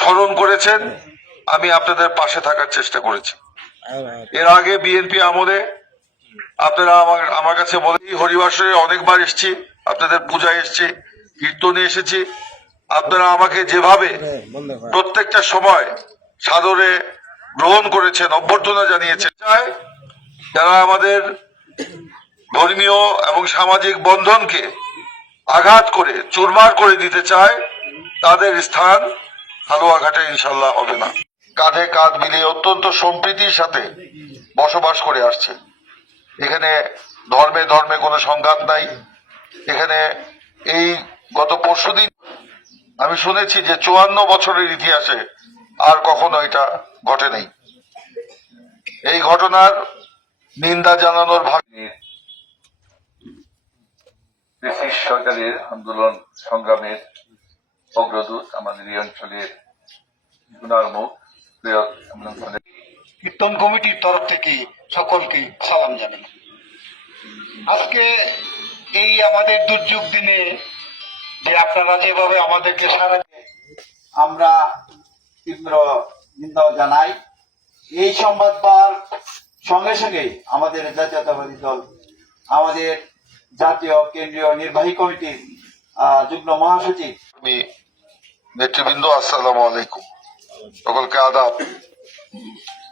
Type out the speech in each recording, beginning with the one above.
স্মরণ করেছেন? আমি আপনাদের পাশে থাকার চেষ্টা করেছি। এর আগে বিএনপি আমলে আপনারা আমার আমার কাছে বলে হরিবাসরে অনেকবার এসেছি আপনাদের পূজায় এসেছি কীর্তনে এসেছি। আপনারা আমাকে যেভাবে প্রত্যেকটা সময় সাদরে গ্রহণ করেছেন অভ্যর্থনা জানিয়েছেন চাই যারা আমাদের ধর্মীয় এবং সামাজিক বন্ধনকে আঘাত করে চুরমার করে দিতে চায় তাদের স্থান হালুয়াঘাটে ইনশাল্লাহ হবে না। কাঁধে কাঁধ মিলিয়ে অত্যন্ত সম্প্রীতির সাথে বসবাস করে আসছে। এখানে ধর্মে ধর্মে কোনো সংঘাত নাই। এখানে এই গত পরশুদিন আমি শুনেছি যে চুয়ান্ন বছরের ইতিহাসে আর কখনো এটা ঘটে নাই। এই ঘটনার নিন্দা জানানোর ভাগ ব্রিটিশ সরকারের আন্দোলন সংগ্রামের অগ্রদূত, আমাদের এই অঞ্চলের কীর্তন কমিটির তরফ থেকে সকলকে সালাম জানাই। আজকে এই আমাদের দুর্যোগ দিনে যে আপনারা যেভাবে আমাদেরকে সারা আমরা তীব্র নিন্দাও জানাই, এই সংবাদ পাওয়ার সঙ্গে সঙ্গে আমাদের জাতীয়তাবাদী দল, আমাদের জাতীয় কেন্দ্রীয় নির্বাহী কমিটির যুগ্ম মহাসচিব নেতৃবৃন্দ আসসালামু আলাইকুম। সকলকে আদাব।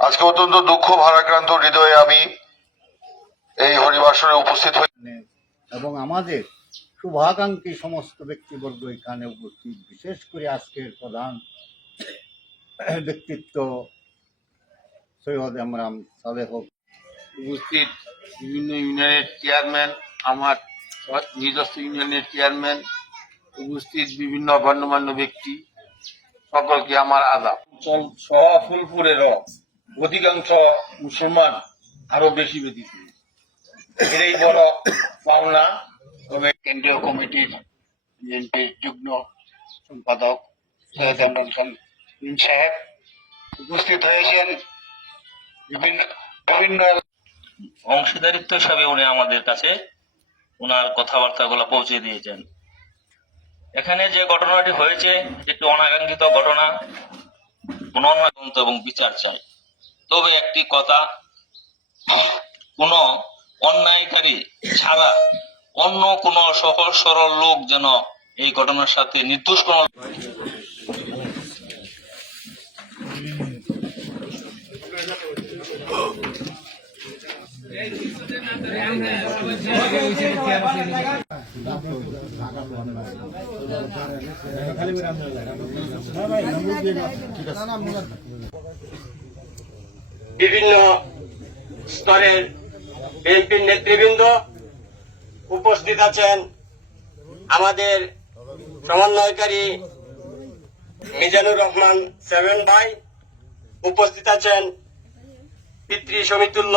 আজকে অত্যন্ত দুঃখ ভারাক্রান্ত হৃদয়ে আমি এই হরিবাসরে উপস্থিত হই এবং আমাদের শুভাকাঙ্ক্ষী সমস্ত ব্যক্তিবর্গ এখানে উপস্থিত। বিশেষ করে আজকের প্রধান ব্যক্তিত্ব সৈয়দ আমরাম সালেহ। উপস্থিত বিভিন্ন ইউনিয়নের চেয়ারম্যান আমার নিজস্ব ইউনিয়নের চেয়ারম্যান উপস্থিত বিভিন্ন গণ্যমান্য ব্যক্তি সকলকে আমার আদাব। অঞ্চল সহ ফুলপুরেরও অধিকাংশ মুসলমান আরও বেশি ব্যতীত। এটাই বড় পাওনা তবে কেন্দ্রীয় কমিটির বিএনপির যুগ্ম সম্পাদক সৈয়দ ইমরান খান সাহেব উপস্থিত হয়েছেন। বিভিন্ন বিভিন্ন অংশীদারিত্ব হিসাবে উনি আমাদের কাছে ওনার কথাবার্তাগুলো পৌঁছে দিয়েছেন। এখানে যে ঘটনাটি হয়েছে, একটি অনাকাঙ্ক্ষিত ঘটনা পুনর্তদন্ত এবং বিচার চাই। তবে একটি কথা, কোন অন্যায়কারী ছাড়া অন্য কোন সহজ সরল লোক যেন এই ঘটনার সাথে নির্দোষ কোন বিভিন্ন স্তরের বিএনপির নেতৃবৃন্দ উপস্থিত আছেন। আমাদের সমন্বয়কারী মিজানুর রহমান সেভেন ভাই উপস্থিত আছেন। পিতৃ সমিতুল্য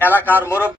এলাকার মুরব্বী